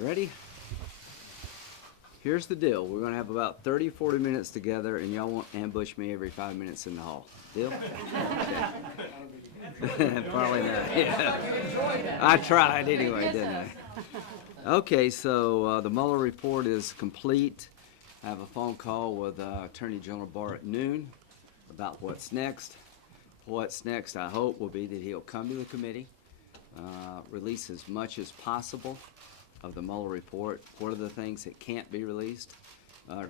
You ready? Here's the deal. We're going to have about 30, 40 minutes together, and y'all won't ambush me every 5 minutes in the hall. Deal? Probably not. Yeah. I tried anyway, didn't I? Okay, so the Mueller report is complete. I have a phone call with Attorney General Barr at noon about what's next. What's next, I hope, will be that he'll come to the committee, release as much as possible of the Mueller report. What are the things that can't be released?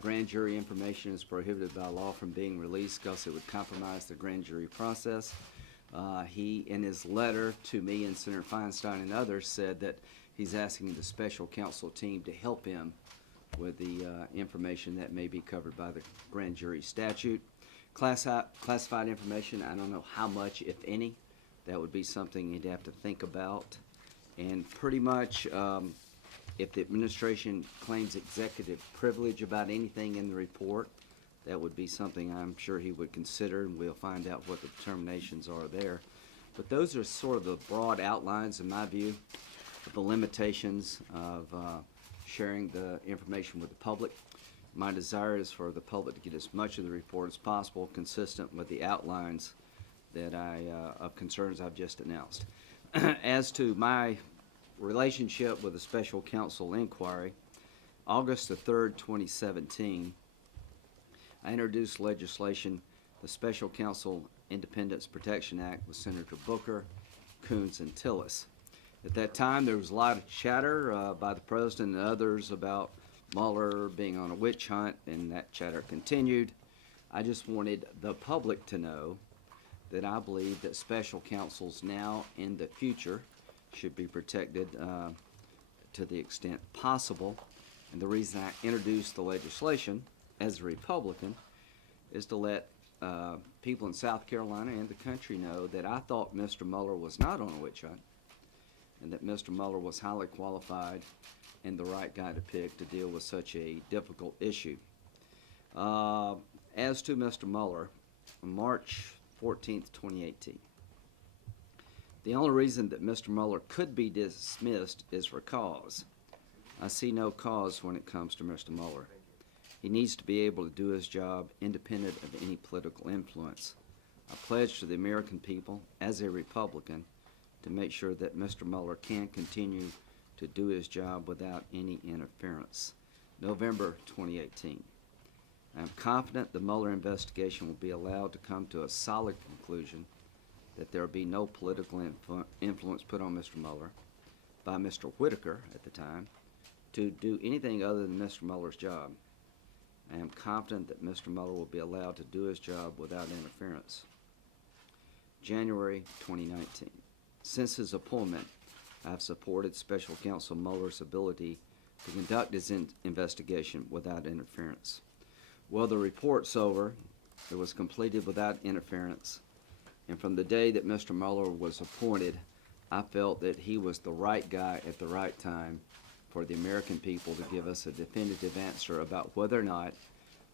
Grand jury information is prohibited by law from being released because it would compromise the grand jury process. He, in his letter to me and Senator Feinstein and others, said that he's asking the special counsel team to help him with the information that may be covered by the grand jury statute. Classified information, I don't know how much, if any. That would be something you'd have to think about. And pretty much, if the administration claims executive privilege about anything in the report, that would be something I'm sure he would consider, and we'll find out what the determinations are there. But those are sort of the broad outlines, in my view, of the limitations of sharing the information with the public. My desire is for the public to get as much of the report as possible, consistent with the outlines that of concerns I've just announced. As to my relationship with the special counsel inquiry, August the 3rd, 2017, I introduced legislation, the Special Counsel Independence Protection Act, with Senator Booker, Coons, and Tillis. At that time, there was a lot of chatter by the President and others about Mueller being on a witch hunt, and that chatter continued. I just wanted the public to know that I believe that special counsels now and the future should be protected to the extent possible. And the reason I introduced the legislation as a Republican is to let people in South Carolina and the country know that I thought Mr. Mueller was not on a witch hunt, and that Mr. Mueller was highly qualified and the right guy to pick to deal with such a difficult issue. As to Mr. Mueller, on March 14th, 2018, the only reason that Mr. Mueller could be dismissed is for cause. I see no cause when it comes to Mr. Mueller. He needs to be able to do his job independent of any political influence. I pledge to the American people, as a Republican, to make sure that Mr. Mueller can continue to do his job without any interference. November 2018. I am confident the Mueller investigation will be allowed to come to a solid conclusion, that there will be no political influence put on Mr. Mueller by Mr. Whitaker at the time to do anything other than Mr. Mueller's job. I am confident that Mr. Mueller will be allowed to do his job without interference. January 2019. Since his appointment, I have supported Special Counsel Mueller's ability to conduct his investigation without interference. Well, the report's over. It was completed without interference. And from the day that Mr. Mueller was appointed, I felt that he was the right guy at the right time for the American people to give us a definitive answer about whether or not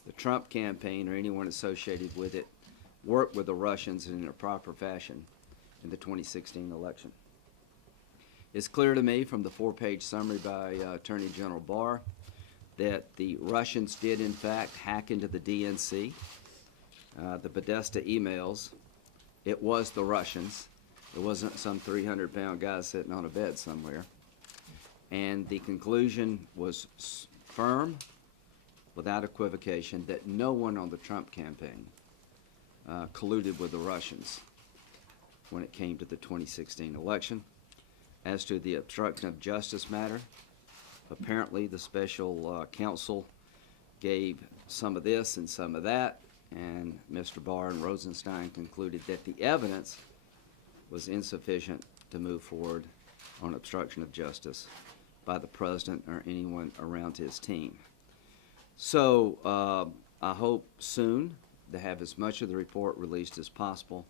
the Trump campaign or anyone associated with it worked with the Russians in a proper fashion in the 2016 election. It's clear to me from the 4-page summary by Attorney General Barr that the Russians did in fact hack into the DNC. The Podesta emails, it was the Russians. It wasn't some 300-pound guy sitting on a bed somewhere. And the conclusion was firm, without equivocation, that no one on the Trump campaign colluded with the Russians when it came to the 2016 election. As to the obstruction of justice matter, apparently the special counsel gave some of this and some of that, and Mr. Barr and Rosenstein concluded that the evidence was insufficient to move forward on obstruction of justice by the President or anyone around his team. So I hope soon to have as much of the report released as possible.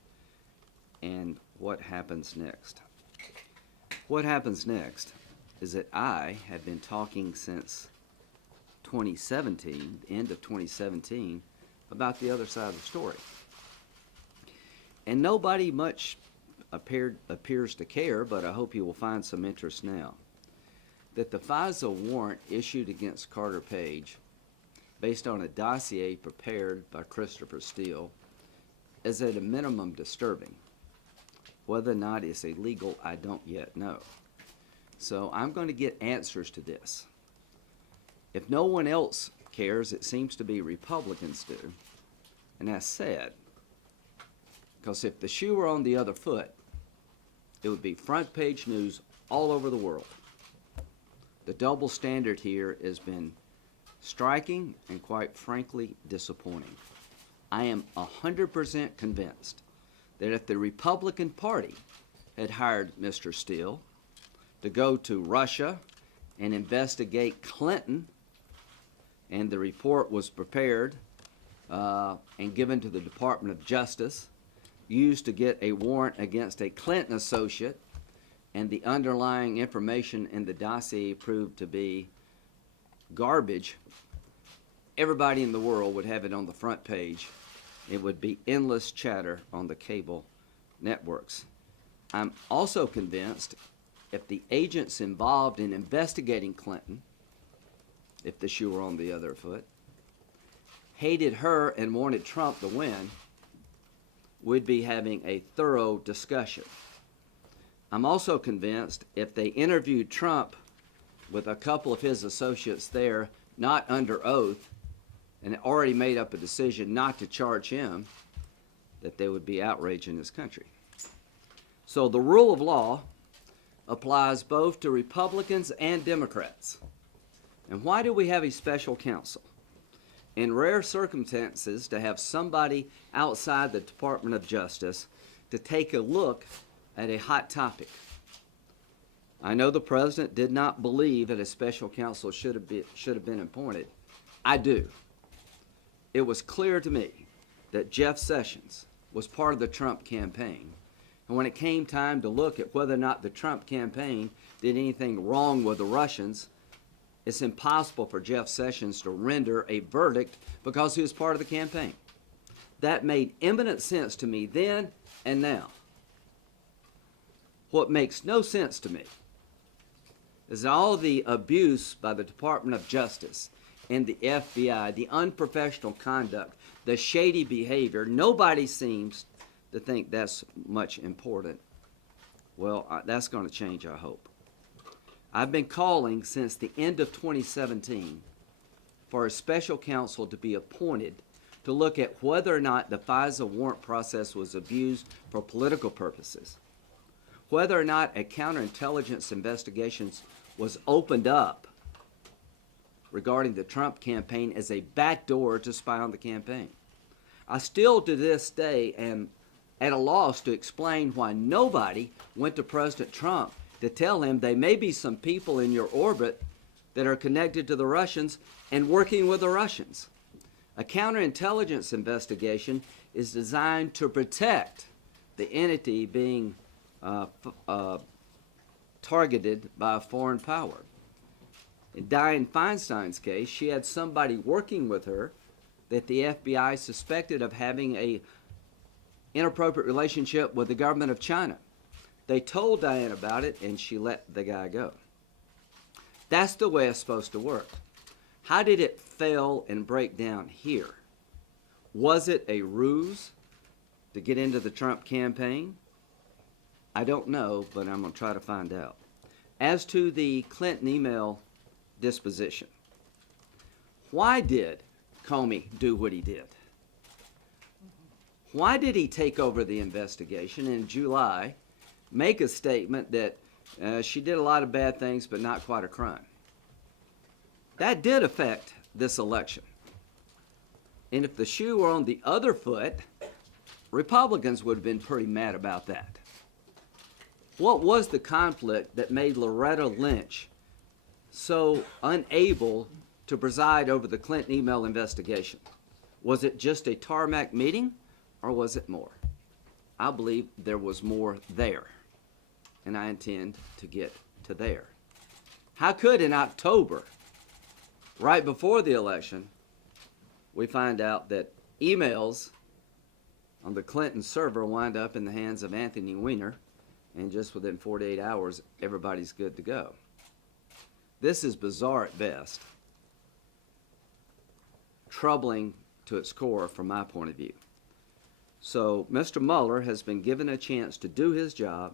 And what happens next? What happens next is that I have been talking since 2017, the end of 2017, about the other side of the story. And nobody much appears to care, but I hope you will find some interest now. that the FISA warrant issued against Carter Page, based on a dossier prepared by Christopher Steele, is at a minimum disturbing. Whether or not it's illegal, I don't yet know. So I'm going to get answers to this. If no one else cares, it seems to be Republicans do. And that's sad, because if the shoe were on the other foot, it would be front page news all over the world. The double standard here has been striking and, quite frankly, disappointing. I am 100% convinced that if the Republican Party had hired Mr. Steele to go to Russia and investigate Clinton, and the report was prepared and given to the Department of Justice, used to get a warrant against a Clinton associate, and the underlying information in the dossier proved to be garbage, everybody in the world would have it on the front page. It would be endless chatter on the cable networks. I'm also convinced if the agents involved in investigating Clinton, if the shoe were on the other foot, hated her and wanted Trump to win, we'd be having a thorough discussion. I'm also convinced if they interviewed Trump with a couple of his associates there, not under oath, and already made up a decision not to charge him, that there would be outrage in this country. So the rule of law applies both to Republicans and Democrats. And why do we have a special counsel? In rare circumstances, to have somebody outside the Department of Justice to take a look at a hot topic. I know the president did not believe that a special counsel should have been appointed. I do. It was clear to me that Jeff Sessions was part of the Trump campaign. And when it came time to look at whether or not the Trump campaign did anything wrong with the Russians, it's impossible for Jeff Sessions to render a verdict because he was part of the campaign. That made eminent sense to me then and now. What makes no sense to me is all the abuse by the Department of Justice and the FBI, the unprofessional conduct, the shady behavior. Nobody seems to think that's much important. Well, that's going to change, I hope. I've been calling since the end of 2017 for a special counsel to be appointed to look at whether or not the FISA warrant process was abused for political purposes, whether or not a counterintelligence investigation was opened up regarding the Trump campaign as a backdoor to spy on the campaign. I still to this day am at a loss to explain why nobody went to President Trump to tell him there may be some people in your orbit that are connected to the Russians and working with the Russians. A counterintelligence investigation is designed to protect the entity being targeted by a foreign power. In Dianne Feinstein's case, she had somebody working with her that the FBI suspected of having an inappropriate relationship with the government of China. They told Dianne about it, and she let the guy go. That's the way it's supposed to work. How did it fail and break down here? Was it a ruse to get into the Trump campaign? I don't know, but I'm going to try to find out. As to the Clinton email disposition, why did Comey do what he did? Why did he take over the investigation in July, make a statement that she did a lot of bad things but not quite a crime? That did affect this election. And if the shoe were on the other foot, Republicans would have been pretty mad about that. What was the conflict that made Loretta Lynch so unable to preside over the Clinton email investigation? Was it just a tarmac meeting, or was it more? I believe there was more there, and I intend to get to there. How could in October, right before the election, we find out that emails on the Clinton server wind up in the hands of Anthony Weiner, and just within 48 hours, everybody's good to go? This is bizarre at best, troubling to its core from my point of view. So Mr. Mueller has been given a chance to do his job.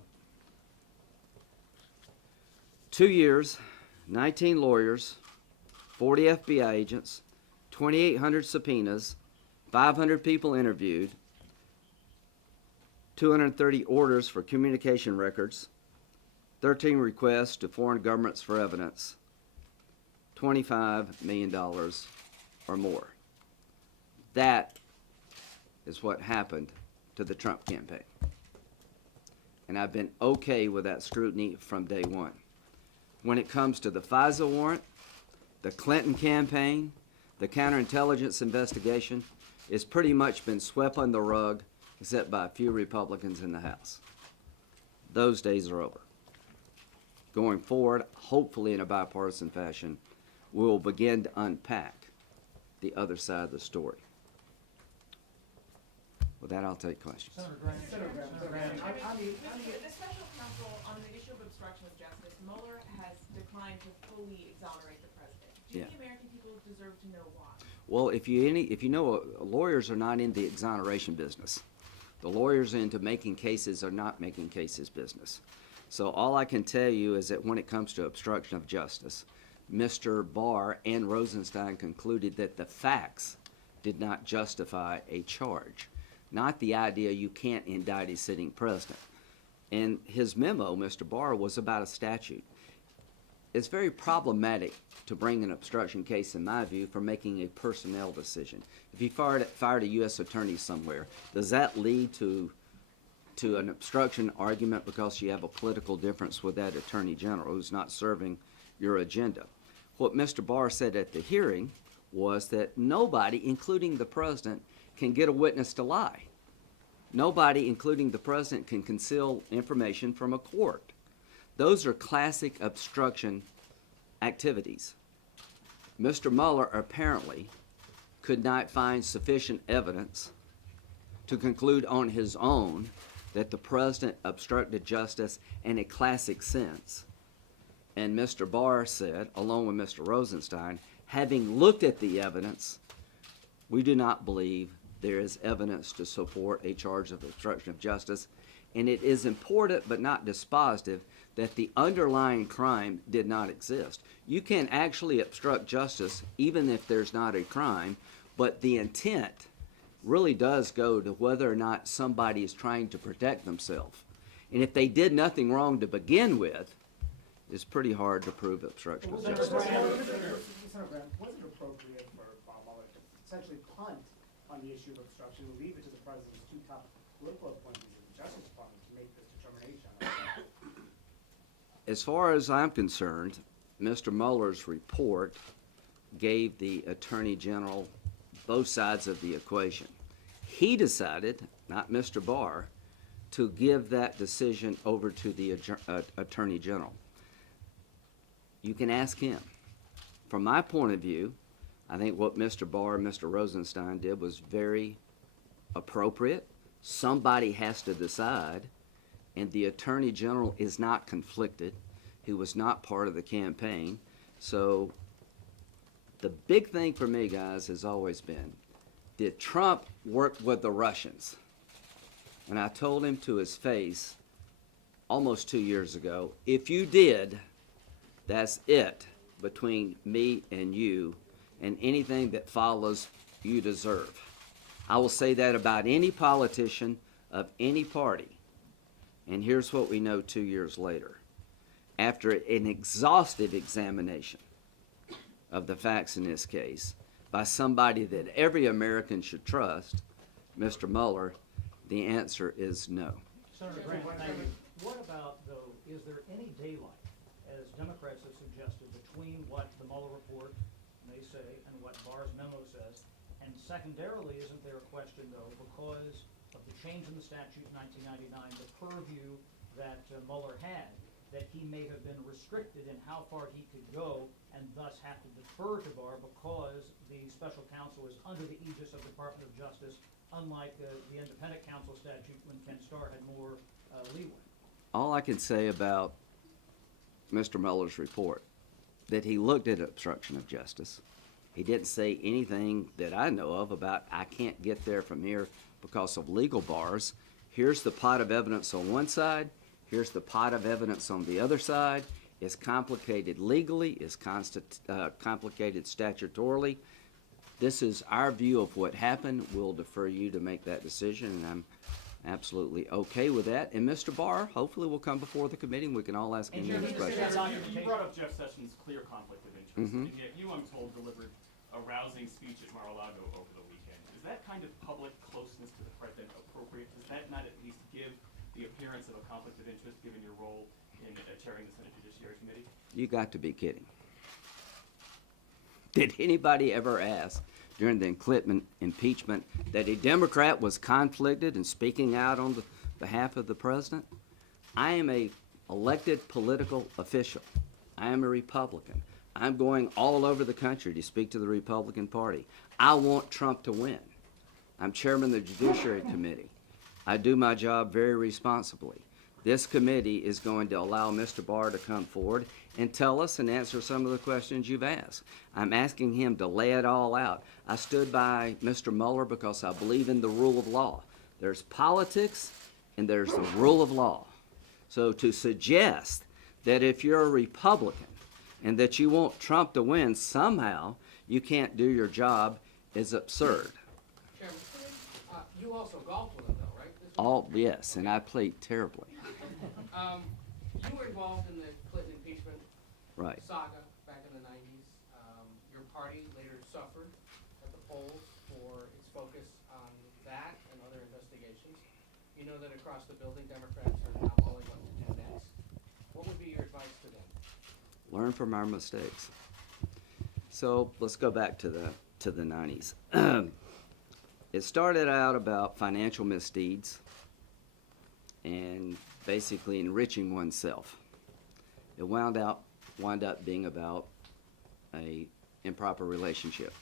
2 years, 19 lawyers, 40 FBI agents, 2,800 subpoenas, 500 people interviewed, 230 orders for communication records, 13 requests to foreign governments for evidence, $25 million or more. That is what happened to the Trump campaign. And I've been okay with that scrutiny from day one. When it comes to the FISA warrant, the Clinton campaign, the counterintelligence investigation, it's pretty much been swept under the rug except by a few Republicans in the House. Those days are over. Going forward, hopefully in a bipartisan fashion, we will begin to unpack the other side of the story. With that, I'll take questions. The special counsel on the issue of obstruction of justice, Mueller has declined to fully exonerate the president. Do the American people deserve to know why? Well, if you know, lawyers are not in the exoneration business. The lawyers into making cases or not making cases business. So all I can tell you is that when it comes to obstruction of justice, Mr. Barr and Rosenstein concluded that the facts did not justify a charge, not the idea you can't indict a sitting president. And his memo, Mr. Barr, was about a statute. It's very problematic to bring an obstruction case, in my view, for making a personnel decision. If you fired a U.S. attorney somewhere, does that lead to an obstruction argument because you have a political difference with that attorney general who's not serving your agenda? What Mr. Barr said at the hearing was that nobody, including the president, can get a witness to lie. Nobody, including the president, can conceal information from a court. Those are classic obstruction activities. Mr. Mueller apparently could not find sufficient evidence to conclude on his own that the president obstructed justice in a classic sense. And Mr. Barr said, along with Mr. Rosenstein, having looked at the evidence, we do not believe there is evidence to support a charge of obstruction of justice. And it is important but not dispositive that the underlying crime did not exist. You can actually obstruct justice even if there's not a crime, but the intent really does go to whether or not somebody is trying to protect themselves. And if they did nothing wrong to begin with, it's pretty hard to prove obstruction of justice. Senator Graham, was it appropriate for Mueller to essentially punt on the issue of obstruction and leave it to the president's two top political appointees in the Justice Department to make this determination? As far as I'm concerned, Mr. Mueller's report gave the Attorney General both sides of the equation. He decided, not Mr. Barr, to give that decision over to the Attorney General. You can ask him. From my point of view, I think what Mr. Barr and Mr. Rosenstein did was very appropriate. Somebody has to decide, and the Attorney General is not conflicted. He was not part of the campaign. So the big thing for me, guys, has always been, did Trump work with the Russians? And I told him to his face almost 2 years ago, if you did, that's it between me and you, and anything that follows, you deserve. I will say that about any politician of any party. And here's what we know 2 years later. After an exhaustive examination of the facts in this case by somebody that every American should trust, Mr. Mueller, the answer is no. Senator Graham, thank you. What about, though, is there any daylight, as Democrats have suggested, between what the Mueller report may say and what Barr's memo says? And secondarily, isn't there a question, though, because of the change in the statute in 1999, the purview that Mueller had, that he may have been restricted in how far he could go and thus have to defer to Barr because the special counsel is under the aegis of the Department of Justice, unlike the independent counsel statute when Ken Starr had more leeway? All I can say about Mr. Mueller's report that he looked at obstruction of justice. He didn't say anything that I know of about I can't get there from here because of legal bars. Here's the pot of evidence on one side. Here's the pot of evidence on the other side. It's complicated legally. It's complicated statutorily. This is our view of what happened. We'll defer you to make that decision, and I'm absolutely okay with that. And Mr. Barr, hopefully, will come before the committee, and we can all ask him And those Judge, questions. that's on your You brought up Jeff Sessions' clear conflict of interest, Mhm. and yet you, I'm told, delivered a rousing speech at Mar-a-Lago over the weekend. Is that kind of public closeness to the president appropriate? Does that not at least give the appearance of a conflict of interest, given your role in chairing the Senate Judiciary Committee? You got to be kidding. Did anybody ever ask during the impeachment that a Democrat was conflicted and speaking out on the behalf of the president? I am a elected political official. I am a Republican. I'm going all over the country to speak to the Republican Party. I want Trump to win. I'm chairman of the Judiciary Committee. I do my job very responsibly. This committee is going to allow Mr. Barr to come forward and tell us and answer some of the questions you've asked. I'm asking him to lay it all out. I stood by Mr. Mueller because I believe in the rule of law. There's politics and there's the rule of law. So to suggest that if you're a Republican and that you want Trump to win, somehow you can't do your job is absurd. Chairman, you also golfed with him though, right? This was- All, yes, and I played terribly. You were involved in the Clinton impeachment Right. saga back in the 90s. Your party later suffered at the polls for its focus on that and other investigations. You know that across the building, Democrats are now calling what to do next. What would be your advice to them? Learn from our mistakes. So let's go back to the 90s. It started out about financial misdeeds and basically enriching oneself. It wound up being about a improper relationship.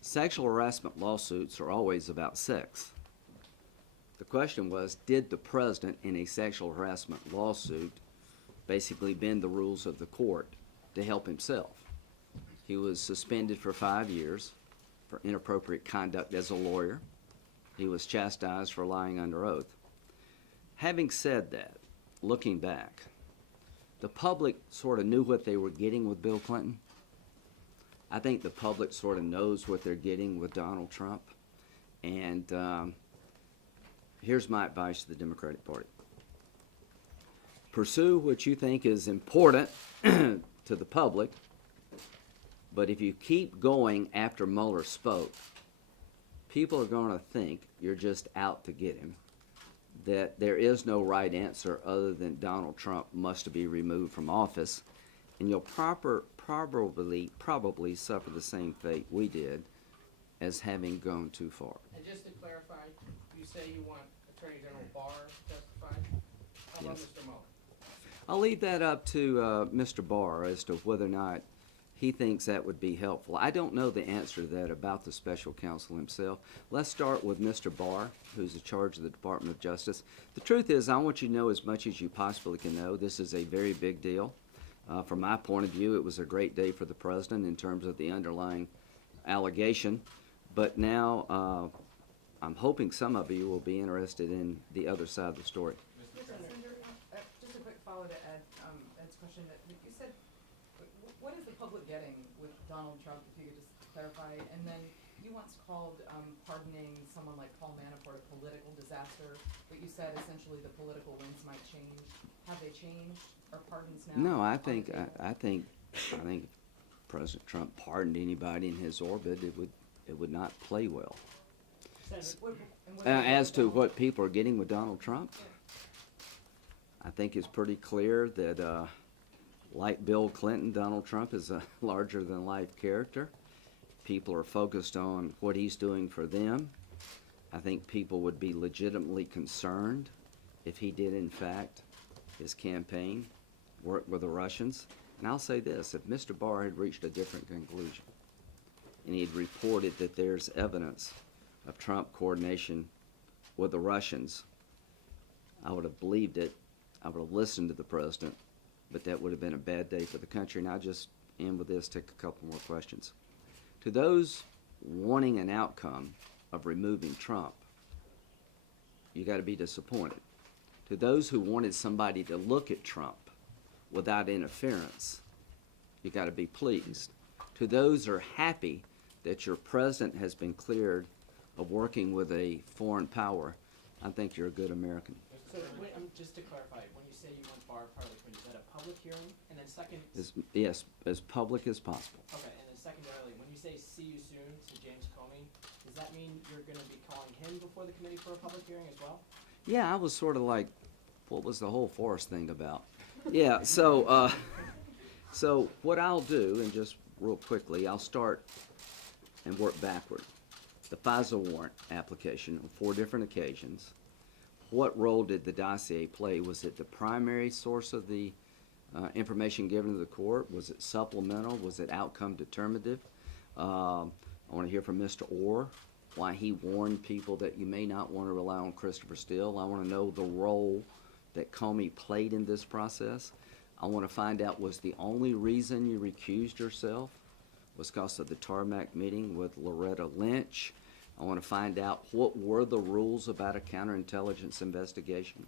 Sexual harassment lawsuits are always about sex. The question was, did the president in a sexual harassment lawsuit basically bend the rules of the court to help himself? He was suspended for 5 years for inappropriate conduct as a lawyer. He was chastised for lying under oath. Having said that, looking back, the public sort of knew what they were getting with Bill Clinton. I think the public sort of knows what they're getting with Donald Trump. And here's my advice to the Democratic Party. Pursue what you think is important to the public, but if you keep going after Mueller spoke, people are going to think you're just out to get him, that there is no right answer other than Donald Trump must be removed from office, and you'll probably suffer the same fate we did as having gone too far. And just to clarify, you say you want Attorney General Barr to testify? How about Yes. Mr. Mueller? I'll leave that up to Mr. Barr as to whether or not he thinks that would be helpful. I don't know the answer to that about the special counsel himself. Let's start with Mr. Barr, who's in charge of the Department of Justice. The truth is, I want you to know as much as you possibly can know. This is a very big deal. From my point of view, it was a great day for the president in terms of the underlying allegation. But now I'm hoping some of you will be interested in the other side of the story. Senator, just a quick follow to Ed's question. That you said, what is the public getting with Donald Trump, if you could just clarify? And then you once called pardoning someone like Paul Manafort a political disaster, but you said essentially the political winds might change. Have they changed? Are pardons now No, I on the think table? I think if President Trump pardoned anybody in his orbit, it would not play well. And what As to Donald- what people are getting with Donald Trump, I think it's pretty clear that, like Bill Clinton, Donald Trump is a larger-than-life character. People are focused on what he's doing for them. I think people would be legitimately concerned if he did, in fact, his campaign work with the Russians. And I'll say this, if Mr. Barr had reached a different conclusion, and he had reported that there's evidence of Trump coordination with the Russians, I would have believed it. I would have listened to the president, but that would have been a bad day for the country. And I just end with this, take a couple more questions. To those wanting an outcome of removing Trump, you got to be disappointed. To those who wanted somebody to look at Trump without interference, you got to be pleased. To those who are happy that your president has been cleared of working with a foreign power, I think you're a good American. So, wait, just to clarify, when you say you want Barr Parliament, is that a public hearing? And then second, Yes, as public as possible. okay, and then secondarily, when you say see you soon to James Comey, does that mean you're gonna be calling him before the committee for a public hearing as well? Yeah, I was sort of like, what was the whole Forrest thing about? Yeah, so what I'll do, and just real quickly, I'll start and work backward. The FISA warrant application on 4 different occasions. What role did the dossier play? Was it the primary source of the information given to the court? Was it supplemental? Was it outcome determinative? I want to hear from Mr. Orr, why he warned people that you may not want to rely on Christopher Steele. I want to know the role that Comey played in this process. I want to find out, was the only reason you recused yourself was because of the tarmac meeting with Loretta Lynch? I want to find out what were the rules about a counterintelligence investigation.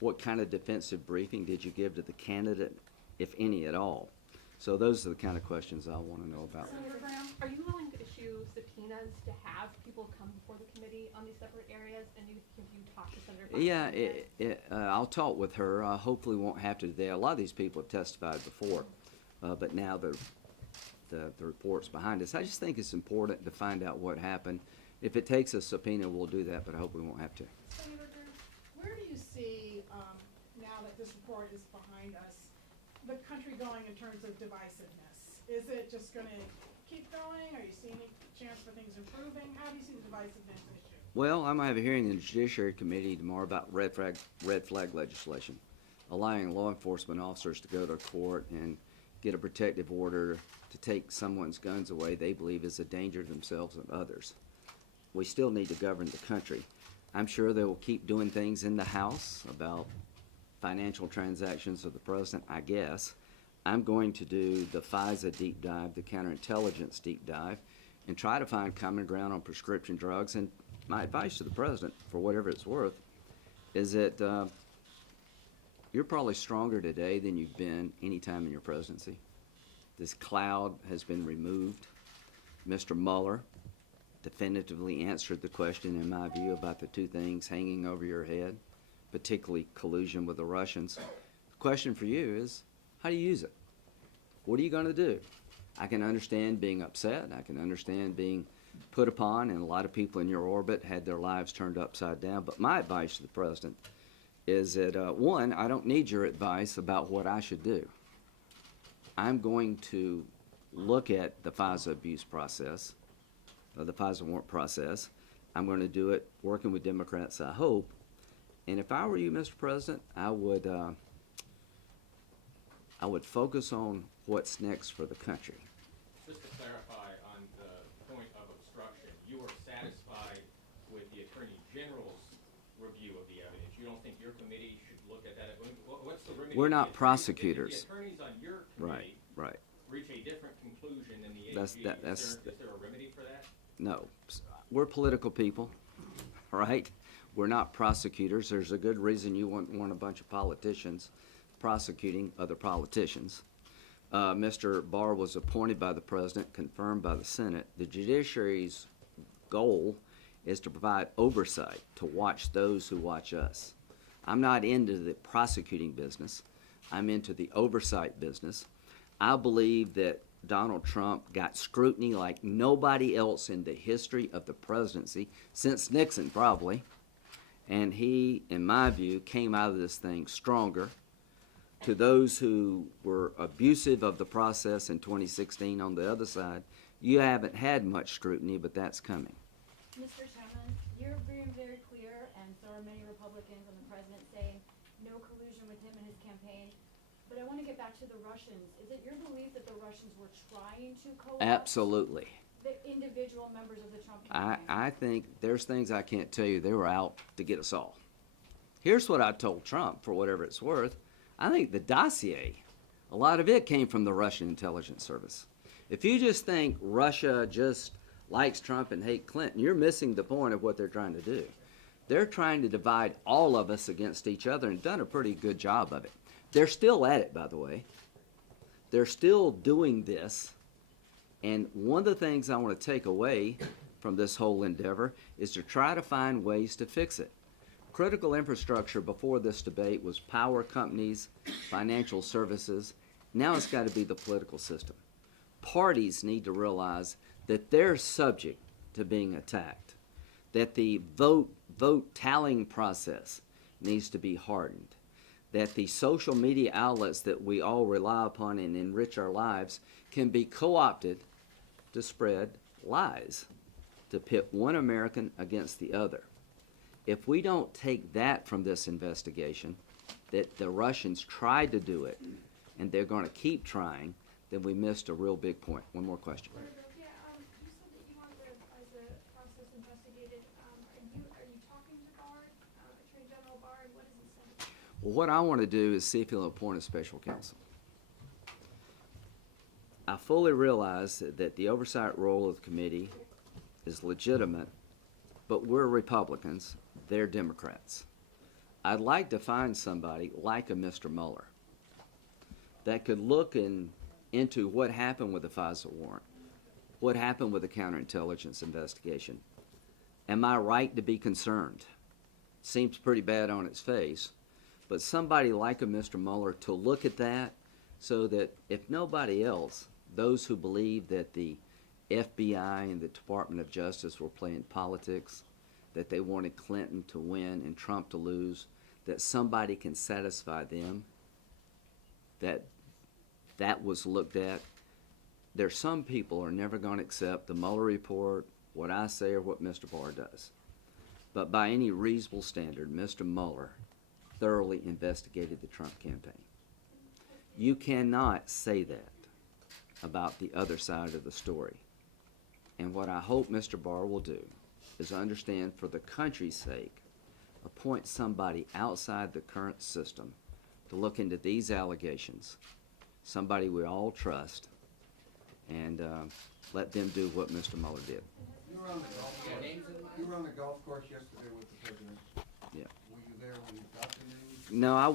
What kind of defensive briefing did you give to the candidate, if any at all? So those are the kind of questions I want to know about. Senator Graham, are you willing to issue subpoenas to have people come before the committee on these separate areas? And have you talked to Senator Barr? Yeah, I'll talk with her. Hopefully won't have to today. A lot of these people have testified before, but now the report's behind us. I just think it's important to find out what happened. If it takes a subpoena, we'll do that, but I hope we won't have to. Senator Graham, where do you see, now that this report is behind us, the country going in terms of divisiveness? Is it just gonna keep going? Are you seeing any chance for things improving? How do you see the divisiveness issue? Well, I'm gonna have a hearing in the Judiciary Committee tomorrow about red flag legislation, allowing law enforcement officers to go to court and get a protective order to take someone's guns away they believe is a danger to themselves and others. We still need to govern the country. I'm sure they will keep doing things in the House about financial transactions of the president, I guess. I'm going to do the FISA deep dive, the counterintelligence deep dive, and try to find common ground on prescription drugs. And my advice to the president, for whatever it's worth, is that you're probably stronger today than you've been any time in your presidency. This cloud has been removed. Mr. Mueller definitively answered the question, in my view, about the 2 things hanging over your head, particularly collusion with the Russians. The question for you is, how do you use it? What are you going to do? I can understand being upset. I can understand being put upon, and a lot of people in your orbit had their lives turned upside down. But my advice to the president is that, one, I don't need your advice about what I should do. I'm going to look at the FISA abuse process, the FISA warrant process. I'm going to do it working with Democrats, I hope. And if I were you, Mr. President, I would focus on what's next for the country. Just to clarify on the point of obstruction, you are satisfied with the Attorney General's review of the evidence? You don't think your committee should look at that? What's the remedy? We're not If prosecutors. the attorneys on your Right, committee right. reach a different conclusion than the That's- AG, that- that's- is there a remedy for that? No. We're political people, right? We're not prosecutors. There's a good reason you wouldn't want a bunch of politicians prosecuting other politicians. Mr. Barr was appointed by the president, confirmed by the Senate. The judiciary's goal is to provide oversight, to watch those who watch us. I'm not into the prosecuting business. I'm into the oversight business. I believe that Donald Trump got scrutiny like nobody else in the history of the presidency, since Nixon probably. And he, in my view, came out of this thing stronger. To those who were abusive of the process in 2016 on the other side, you haven't had much scrutiny, but that's coming. Mr. Chairman, you're being very clear, and so are many Republicans and the president saying no collusion with him and his campaign. But I want to get back to the Russians. Is it your belief that the Russians were trying to co-opt Absolutely. the individual members of the Trump campaign? I think there's things I can't tell you. They were out to get us all. Here's what I told Trump, for whatever it's worth. I think the dossier A lot of it came from the Russian intelligence service. If you just think Russia just likes Trump and hate Clinton, you're missing the point of what they're trying to do. They're trying to divide all of us against each other and done a pretty good job of it. They're still at it, by the way. They're still doing this. And one of the things I want to take away from this whole endeavor is to try to find ways to fix it. Critical infrastructure before this debate was power companies, financial services. Now it's got to be the political system. Parties need to realize that they're subject to being attacked, that the vote tallying process needs to be hardened, that the social media outlets that we all rely upon and enrich our lives can be co-opted to spread lies, to pit one American against the other. If we don't take that from this investigation, that the Russians tried to do it and they're going to keep trying, then we missed a real big point. One more question. Yeah, you said that you want the process investigated. Are you talking to Barr, Attorney General Barr, and what has he said? Well, what I want to do is see if he'll appoint a special counsel. I fully realize that the oversight role of the committee is legitimate, but we're Republicans, they're Democrats. I'd like to find somebody like a Mr. Mueller that could look into what happened with the FISA warrant, what happened with the counterintelligence investigation. Am I right to be concerned? Seems pretty bad on its face, but somebody like a Mr. Mueller to look at that so that if nobody else, those who believe that the FBI and the Department of Justice were playing politics, that they wanted Clinton to win and Trump to lose, that somebody can satisfy them, that was looked at. There's some people who are never going to accept the Mueller report, what I say, or what Mr. Barr does. But by any reasonable standard, Mr. Mueller thoroughly investigated the Trump campaign. You cannot say that about the other side of the story. And what I hope Mr. Barr will do is understand, for the country's sake, appoint somebody outside the current system to look into these allegations, somebody we all trust, and let them do what Mr. Mueller did. You were on the golf course yesterday with the president. Yeah. Were you there when you got the news? No, I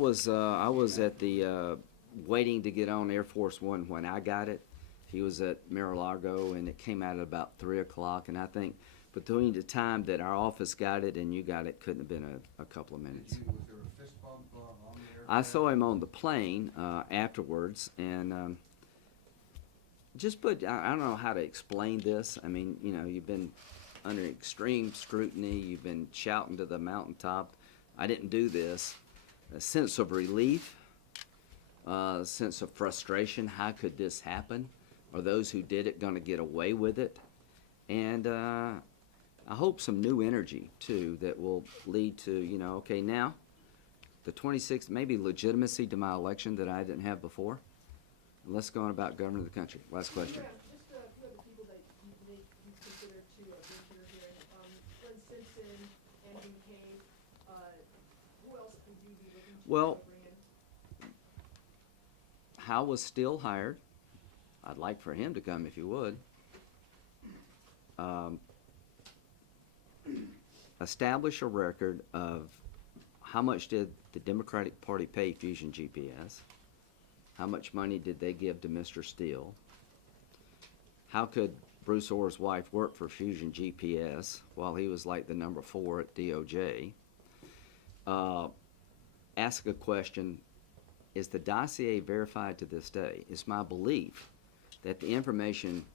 was at the waiting to get on Air Force One when I got it. He was at Mar-a-Lago, and it came out at about 3 o'clock. And I think between the time that our office got it and you got it, couldn't have been a couple of minutes. Was there a fist bump on the airplane? I saw him on the plane afterwards, and I don't know how to explain this. I mean, you know, you've been under extreme scrutiny. You've been shouting to the mountaintop. I didn't do this. A sense of relief, a sense of frustration. How could this happen? Are those who did it going to get away with it? And I hope some new energy, too, that will lead to, you know, okay, now the 26th, maybe legitimacy to my election that I didn't have before. And let's go on about governing the country. Last question. Just a few of the people that you consider to bring here here. Glenn Simpson, Andrew McCabe, who else could you be looking to Well, bring in? Howe was still hired. I'd like for him to come if he would. Establish a record of how much did the Democratic Party pay Fusion GPS? How much money did they give to Mr. Steele? How could Bruce Orr's wife work for Fusion GPS while he was like the number 4 at DOJ? Ask a question, is the dossier verified to this day? It's my belief that the information